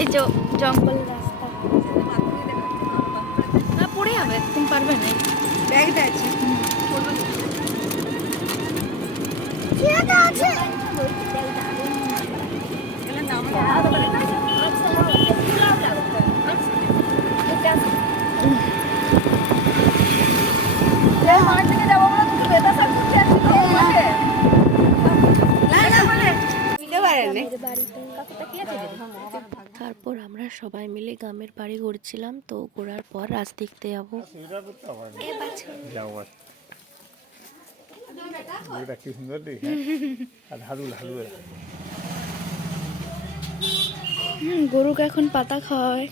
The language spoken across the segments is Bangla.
এই যে জঙ্গল রাস্তা না পড়ে যাবে, তুমি পারবে না। ব্যাগটা আছে তারপর আমরা সবাই মিলে গ্রামের বাড়ি ঘুরছিলাম, তো ঘোরার পর রাজ দেখতে যাবো। গরুকে এখন পাতা খাওয়ায়।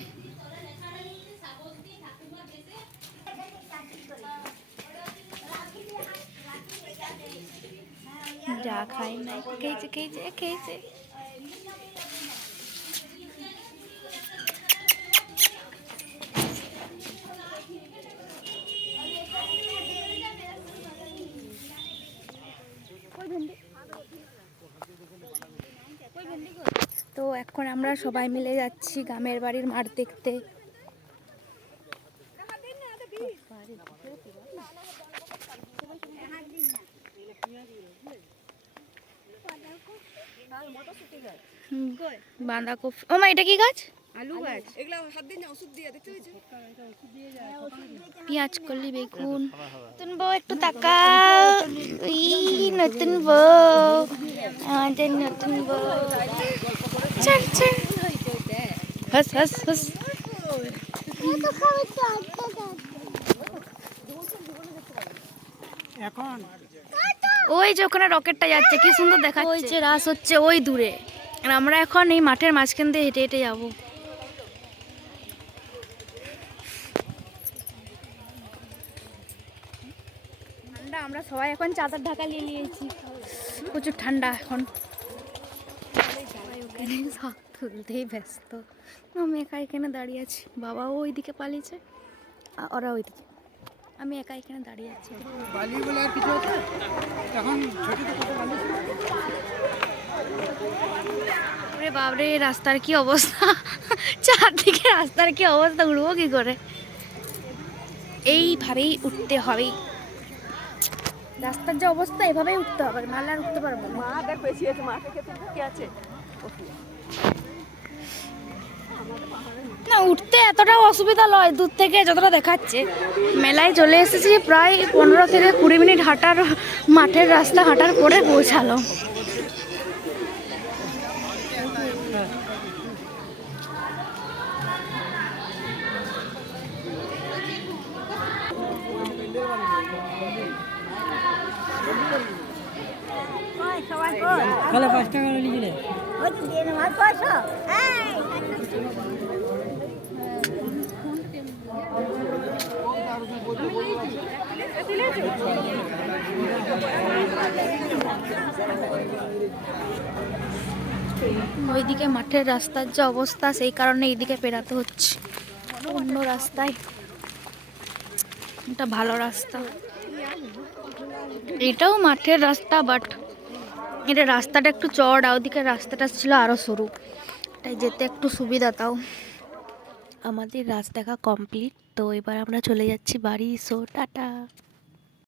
যা খাই নাই খেয়েছে খেয়েছে খেয়েছে। তো এখন আমরা সবাই মিলে যাচ্ছি গ্রামের বাড়ির মাঠ দেখতে। বাঁধাকপি, ও মা এটা কি গাছ? আলু গাছ। এগুলা হাত দিয়ে না ওষুধ দিয়ে দেখতে পেয়েছো? পেঁয়াজ কলি বেগুন। নতুন বউ একটু তাকাও, নতুন বউ, আমাদের নতুন বউ। চল চল হাস হাস হাস। এখন ওই যে ওখানে রকেটটা যাচ্ছে, কি সুন্দর দেখাচ্ছে। ওই যে রাস হচ্ছে ওই দূরে, আর আমরা এখন এই মাঠের মাঝখান দিয়ে হেঁটে হেঁটে যাবো। ঠান্ডা, আমরা সবাই এখন চাদর ঢাকা নিয়ে নিয়েছি, প্রচুর ঠান্ডা এখন। সব তুলতেই ব্যস্ত, আমি একা এখানে দাঁড়িয়ে আছি। বাবাও ওইদিকে পালিয়েছে, ওরা ওইদিকে, আমি একা এখানে দাঁড়িয়ে আছি। বালি বলে আর কিছু আছে এখন ছোট ছোট বালি। ওরে বাবরে, রাস্তার কি অবস্থা, চারদিকে রাস্তার কি অবস্থা, উঠবো কি করে? এইভাবেই উঠতে হবে, রাস্তার যে অবস্থা এভাবেই উঠতে হবে, নাহলে আর উঠতে পারবো না। মা দেখ বেশি আছে, মা থেকে কি আছে না, উঠতে এতটাও অসুবিধা নয়, দূর থেকে যতটা দেখাচ্ছে। মেলায় চলে এসেছি, প্রায় 15 থেকে 20 মিনিট হাঁটার, মাঠের রাস্তা হাঁটার পরে পৌঁছালো। তাহলে 5 টাকা লিখলে ওইদিকে মাঠের রাস্তার যে অবস্থা, সেই কারণে এইদিকে পেরাতে হচ্ছে অন্য রাস্তায়। এটা ভালো রাস্তা, এটাও মাঠের রাস্তা, বাট এটা রাস্তাটা একটু চড়া, ওদিকে রাস্তাটা ছিল আরো সরু, তাই যেতে একটু সুবিধা। তাও আমাদের রাস্তা দেখা কমপ্লিট, তো এবার আমরা চলে যাচ্ছি বাড়ি। So tata.